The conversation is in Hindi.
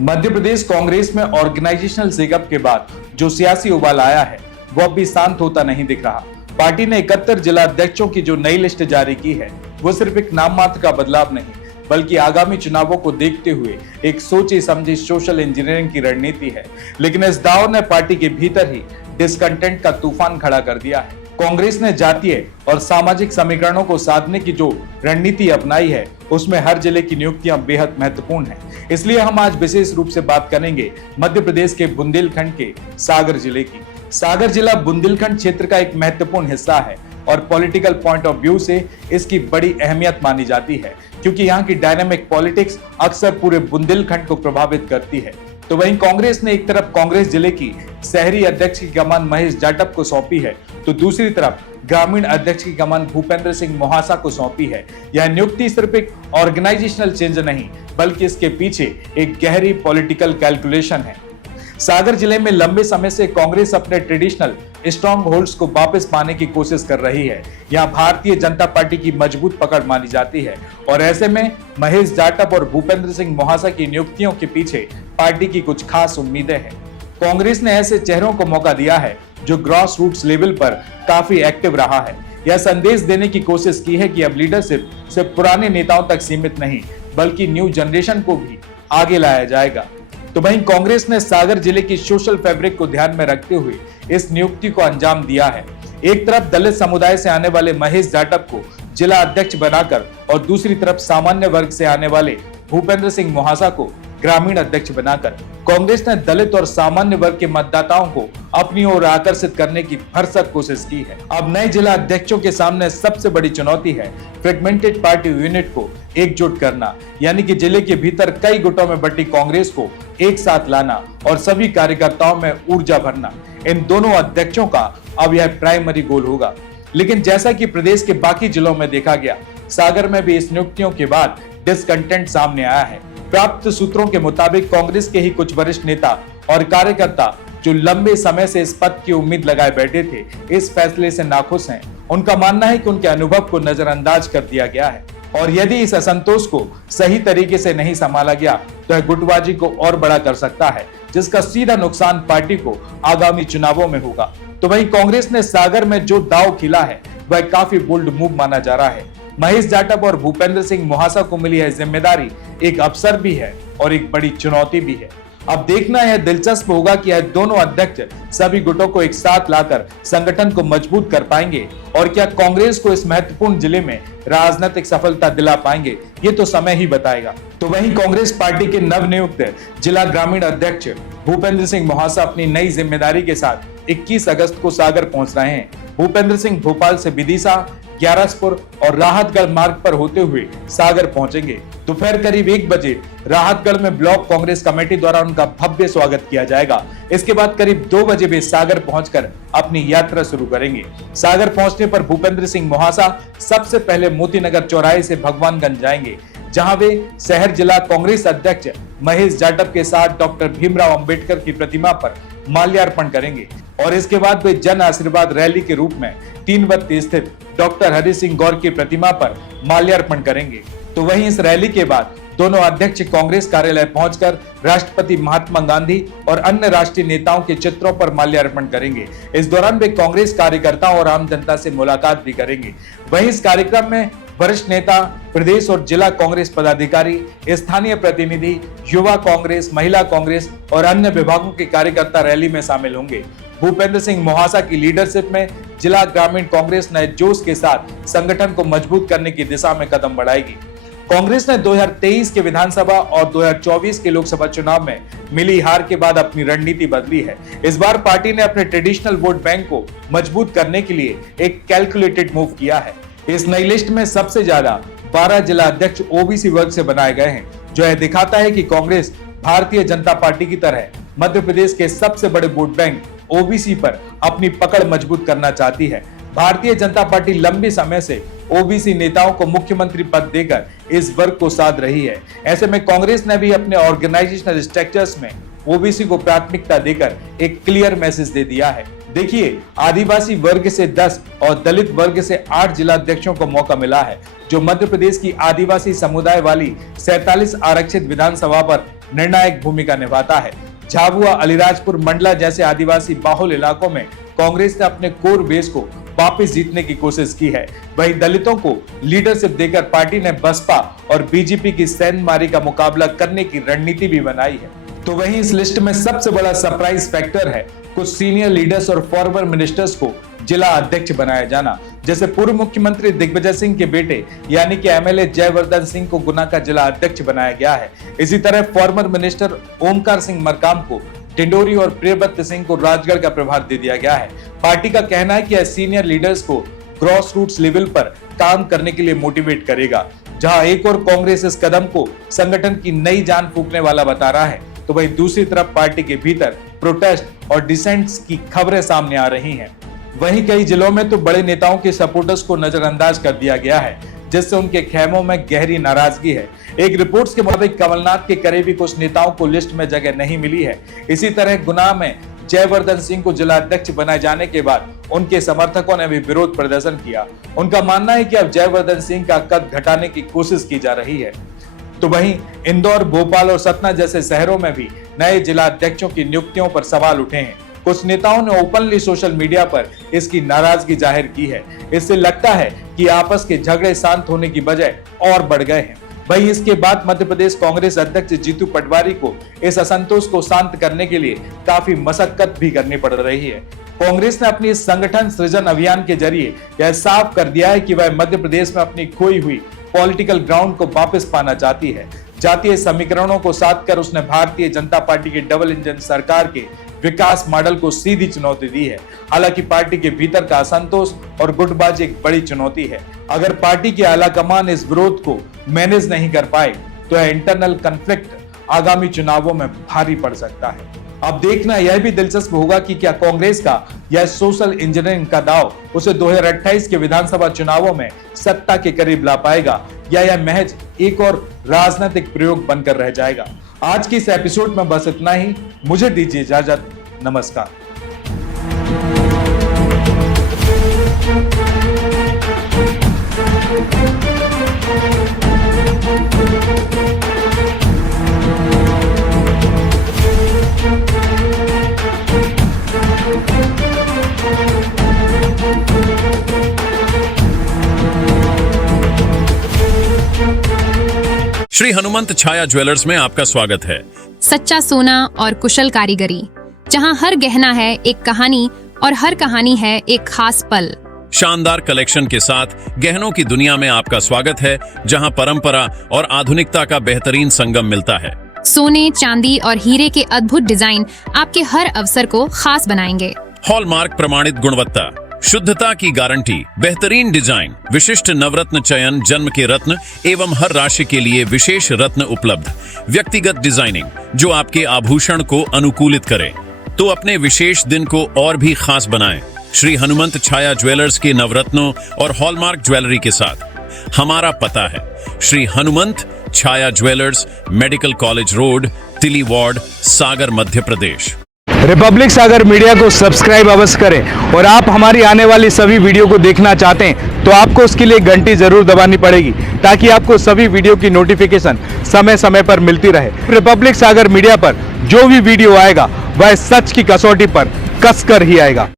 मध्य प्रदेश कांग्रेस में ऑर्गेनाइजेशनल शेकअप के बाद जो सियासी उबाल आया है वो अब भी शांत होता नहीं दिख रहा। पार्टी ने 71 जिला अध्यक्षों की जो नई लिस्ट जारी की है वो सिर्फ एक नाम मात्र का बदलाव नहीं बल्कि आगामी चुनावों को देखते हुए एक सोची समझी सोशल इंजीनियरिंग की रणनीति है। लेकिन इस दाव ने पार्टी के भीतर ही डिसकंटेंट का तूफान खड़ा कर दिया है। कांग्रेस ने जातीय और सामाजिक समीकरणों को साधने की जो रणनीति अपनाई है उसमें हर जिले की नियुक्तियां बेहद महत्वपूर्ण हैं। इसलिए हम आज विशेष रूप से बात करेंगे मध्य प्रदेश के बुंदेलखंड के सागर जिले की। सागर जिला बुंदेलखंड क्षेत्र का एक महत्वपूर्ण हिस्सा है और पॉलिटिकल पॉइंट ऑफ व्यू से इसकी बड़ी अहमियत मानी जाती है क्योंकि यहाँ की डायनामिक पॉलिटिक्स अक्सर पूरे बुंदेलखंड को प्रभावित करती है। तो वहीं कांग्रेस ने एक तरफ कांग्रेस जिले की शहरी अध्यक्ष की कमान महेश जाटव को सौंपी है तो दूसरी तरफ ग्रामीण अध्यक्ष की कमान भूपेंद्र सिंह मोहासा को सौंपी है। यह नियुक्ति सिर्फ एक ऑर्गेनाइजेशनल चेंज नहीं बल्कि इसके पीछे एक गहरी पॉलिटिकल कैलकुलेशन है। सागर जिले में लंबे समय से कांग्रेस अपने ट्रेडिशनल स्ट्रॉन्ग होल्ड्स को वापस पाने की कोशिश कर रही है। यहाँ भारतीय जनता पार्टी की मजबूत पकड़ मानी जाती है और ऐसे में महेश जाटव और भूपेंद्र सिंह मोहासा की नियुक्तियों के पीछे पार्टी की कुछ खास उम्मीदें हैं। कांग्रेस ने ऐसे चेहरों को मौका दिया है जो ग्रास रूट्स लेवल पर काफी एक्टिव रहा है। यह संदेश देने की कोशिश की है कि अब लीडरशिप सिर्फ पुराने नेताओं तक सीमित नहीं बल्कि न्यू जनरेशन को भी आगे लाया जाएगा। तो वहीं कांग्रेस ने सागर जिले की सोशल फैब्रिक को ध्यान में रखते हुए इस नियुक्ति को अंजाम दिया है। एक तरफ दलित समुदाय से आने वाले महेश जाटव को जिला अध्यक्ष बनाकर और दूसरी तरफ सामान्य वर्ग से आने वाले भूपेंद्र सिंह मोहासा को ग्रामीण अध्यक्ष बनाकर कांग्रेस ने दलित और सामान्य वर्ग के मतदाताओं को अपनी ओर आकर्षित करने की भरसक कोशिश की है। अब नए जिला अध्यक्षों के सामने सबसे बड़ी चुनौती है फ्रेगमेंटेड पार्टी यूनिट को एकजुट करना, यानी कि जिले के भीतर कई गुटों में बंटी कांग्रेस को एक साथ लाना और सभी कार्यकर्ताओं में ऊर्जा भरना। इन दोनों अध्यक्षों का अब यह प्राइमरी गोल होगा। लेकिन जैसा कि प्रदेश के बाकी जिलों में देखा गया, सागर में भी इस नियुक्तियों के बाद डिसकंटेंट सामने आया है। प्राप्त सूत्रों के मुताबिक कांग्रेस के ही कुछ वरिष्ठ नेता और कार्यकर्ता जो लंबे समय से इस पद की उम्मीद लगाए बैठे थे, इस फैसले से नाखुश हैं। उनका मानना है कि उनके अनुभव को नजरअंदाज कर दिया गया है और यदि इस असंतोष को सही तरीके से नहीं संभाला गया तो यह गुटबाजी को और बड़ा कर सकता है, जिसका सीधा नुकसान पार्टी को आगामी चुनावों में होगा। तो वहीं कांग्रेस ने सागर में जो दांव खिला है वह काफी बोल्ड मूव माना जा रहा है। महेश जाटव और भूपेंद्र सिंह मोहासा को मिली है जिम्मेदारी एक अवसर भी है और एक बड़ी चुनौती भी है। अब देखना यह दिलचस्प होगा कि यह दोनों अध्यक्ष सभी गुटों को एक साथ लाकर संगठन को मजबूत कर पाएंगे और क्या कांग्रेस को इस महत्वपूर्ण जिले में राजनीतिक सफलता दिला पाएंगे, ये तो समय ही बताएगा। तो वहीं कांग्रेस पार्टी के नवनियुक्त जिला ग्रामीण अध्यक्ष भूपेंद्र सिंह मोहासा अपनी नई जिम्मेदारी के साथ 21 अगस्त को सागर पहुंच रहे हैं। भूपेंद्र सिंह भोपाल से विदिशा, ग्यारसपुर और राहतगढ़ मार्ग पर होते हुए सागर पहुंचेंगे। दोपहर करीब 1 बजे राहतगढ़ में ब्लॉक कांग्रेस कमेटी द्वारा उनका भव्य स्वागत किया जाएगा। इसके बाद करीब 2 बजे वे सागर पहुंचकर अपनी यात्रा शुरू करेंगे। सागर पहुंचने पर भूपेंद्र सिंह मोहासा सबसे पहले मोतीनगर चौराहे से भगवानगंज जाएंगे, जहां वे शहर जिला कांग्रेस अध्यक्ष महेश जाटव के साथ डॉक्टर भीमराव अंबेडकर की प्रतिमा पर माल्यार्पण करेंगे और इसके बाद वे जन आशीर्वाद रैली के रूप में 3 बत्ती स्थित डॉक्टर हरि सिंह गौर की प्रतिमा पर माल्यार्पण करेंगे। तो वहीं इस रैली के बाद दोनों अध्यक्ष कांग्रेस कार्यालय पहुंचकर राष्ट्रपति महात्मा गांधी और अन्य राष्ट्रीय नेताओं के चित्रों पर माल्यार्पण करेंगे। इस दौरान वे कांग्रेस कार्यकर्ताओं और आम जनता से मुलाकात भी करेंगे। वहीं इस कार्यक्रम में वरिष्ठ नेता, प्रदेश और जिला कांग्रेस पदाधिकारी, स्थानीय प्रतिनिधि, युवा कांग्रेस, महिला कांग्रेस और अन्य विभागों के कार्यकर्ता रैली में शामिल होंगे। भूपेंद्र सिंह मोहासा की लीडरशिप में जिला ग्रामीण कांग्रेस नए जोश के साथ संगठन को मजबूत करने की दिशा में कदम बढ़ाएगी। कांग्रेस ने 2023 के विधानसभा और 2024 के लोकसभा चुनाव में मिली हार के बाद अपनी रणनीति बदली है। इस बार पार्टी ने अपने ट्रेडिशनल वोट बैंक को मजबूत करने के लिए एक कैलकुलेटेड मूव किया है। इस नई लिस्ट में सबसे ज्यादा 12 जिला अध्यक्ष ओबीसी वर्ग से बनाए गए हैं, जो यह दिखाता है कि कांग्रेस भारतीय जनता पार्टी की तरह मध्य प्रदेश के सबसे बड़े वोट बैंक ओबीसी पर अपनी पकड़ मजबूत करना चाहती है। भारतीय जनता पार्टी लंबे समय से ओबीसी नेताओं को मुख्यमंत्री पद देकर इस वर्ग को साध रही है। ऐसे में कांग्रेस ने भी अपने ऑर्गेनाइजेशनल स्ट्रक्चर्स में ओबीसी को प्राथमिकता देकर एक क्लियर मैसेज दे दिया है। देखिए, आदिवासी वर्ग से 10 और दलित वर्ग से 8 जिला अध्यक्षों को मौका मिला है, जो मध्य प्रदेश की आदिवासी समुदाय वाली 47 आरक्षित विधानसभा पर निर्णायक भूमिका निभाता है। झाबुआ, अलीराजपुर, मंडला जैसे आदिवासी बाहुल इलाकों में कांग्रेस ने अपने कोर बेस को वापस जीतने की कोशिश की है। वहीं दलितों को लीडरशिप देकर पार्टी ने बसपा और बीजेपी की सेंधमारी का मुकाबला करने की रणनीति भी बनाई है। तो वहीं इस लिस्ट में सबसे बड़ा सरप्राइज फैक्टर है कुछ सीनियर लीडर्स और फॉर्मर मिनिस्टर्स को जिला अध्यक्ष बनाया जाना। जैसे पूर्व मुख्यमंत्री दिग्विजय सिंह के बेटे यानी कि एमएलए जयवर्धन सिंह को गुना का जिला अध्यक्ष बनाया गया है। इसी तरह फॉर्मर मिनिस्टर ओमकार सिंह मरकाम को टिंडोरी और प्रियव्रत सिंह को राजगढ़ का प्रभार दे दिया गया है। पार्टी का कहना है कि सीनियर लीडर्स को ग्रॉस रूट्स लेवल पर काम करने के लिए मोटिवेट करेगा। जहां एक और कांग्रेस इस कदम को संगठन की नई जान फूंकने वाला बता रहा है, तो वहीं दूसरी तरफ पार्टी के भीतर प्रोटेस्ट और डिसेंट्स की खबरें सामने आ रही हैं। वहीं कई जिलों में तो बड़े नेताओं के सपोर्टर्स को नजरअंदाज कर दिया गया है, जिससे उनके खेमों में गहरी नाराजगी है। एक रिपोर्ट्स के मुताबिक कमलनाथ के करीबी कुछ नेताओं को लिस्ट में जगह नहीं मिली है। इसी तरह गुना में जयवर्धन सिंह को जिला अध्यक्ष बनाए जाने के बाद उनके समर्थकों ने भी विरोध प्रदर्शन किया। उनका मानना है कि अब जयवर्धन सिंह का कद घटाने की कोशिश की जा रही है। तो वहीं इंदौर, भोपाल और सतना जैसे शहरों में भी नए जिला अध्यक्षों की नियुक्तियों पर सवाल उठे हैं। कुछ नेताओं ने ओपनली सोशल मीडिया पर इसकी नाराजगी जाहिर की है। इससे लगता है कि आपस के झगड़े शांत होने की बजाय और बढ़ गए हैं। वहीं इसके बाद मध्य प्रदेश कांग्रेस अध्यक्ष जीतू पटवारी को इस असंतोष को शांत करने के लिए काफी मशक्कत भी करनी पड़ रही है। कांग्रेस ने अपनी इस संगठन सृजन अभियान के जरिए यह साफ कर दिया है कि वह मध्य प्रदेश में अपनी खोई हुई पॉलिटिकल ग्राउंड को वापस पाना चाहती है। जातीय समीकरणों को साध कर उसने भारतीय जनता पार्टी की डबल इंजन सरकार के विकास मॉडल को सीधी चुनौती दी है। हालांकि पार्टी के भीतर का असंतोष और गुटबाजी एक बड़ी चुनौती है। अगर पार्टी की आलाकमान इस विरोध को मैनेज नहीं कर पाए तो यह इंटरनल कॉन्फ्लिक्ट आगामी चुनावों में भारी पड़ सकता है। अब देखना यह भी दिलचस्प होगा कि क्या कांग्रेस का यह सोशल इंजीनियरिंग का दाव उसे 2028 के विधानसभा चुनावों में सत्ता के करीब ला पाएगा या यह महज एक और राजनीतिक प्रयोग बनकर रह जाएगा। आज की इस एपिसोड में बस इतना ही। मुझे दीजिए इजाजत। नमस्कार। श्री हनुमंत छाया ज्वेलर्स में आपका स्वागत है। सच्चा सोना और कुशल कारीगरी, जहां हर गहना है एक कहानी और हर कहानी है एक खास पल। शानदार कलेक्शन के साथ गहनों की दुनिया में आपका स्वागत है, जहां परंपरा और आधुनिकता का बेहतरीन संगम मिलता है। सोने, चांदी और हीरे के अद्भुत डिजाइन आपके हर अवसर को खास बनाएंगे। हॉलमार्क प्रमाणित गुणवत्ता, शुद्धता की गारंटी, बेहतरीन डिजाइन, विशिष्ट नवरत्न चयन, जन्म के रत्न एवं हर राशि के लिए विशेष रत्न उपलब्ध, व्यक्तिगत डिजाइनिंग जो आपके आभूषण को अनुकूलित करे तो अपने विशेष दिन को और भी खास बनाएं। श्री हनुमंत छाया ज्वेलर्स के नवरत्नों और हॉलमार्क ज्वेलरी के साथ हमारा पता है श्री हनुमंत छाया ज्वेलर्स, मेडिकल कॉलेज रोड, तिली वार्ड, सागर, मध्य प्रदेश। रिपब्लिक सागर मीडिया को सब्सक्राइब अवश्य करें और आप हमारी आने वाली सभी वीडियो को देखना चाहते हैं तो आपको उसके लिए घंटी जरूर दबानी पड़ेगी ताकि आपको सभी वीडियो की नोटिफिकेशन समय समय पर मिलती रहे। रिपब्लिक सागर मीडिया पर जो भी वीडियो आएगा वह सच की कसौटी पर कसकर ही आएगा।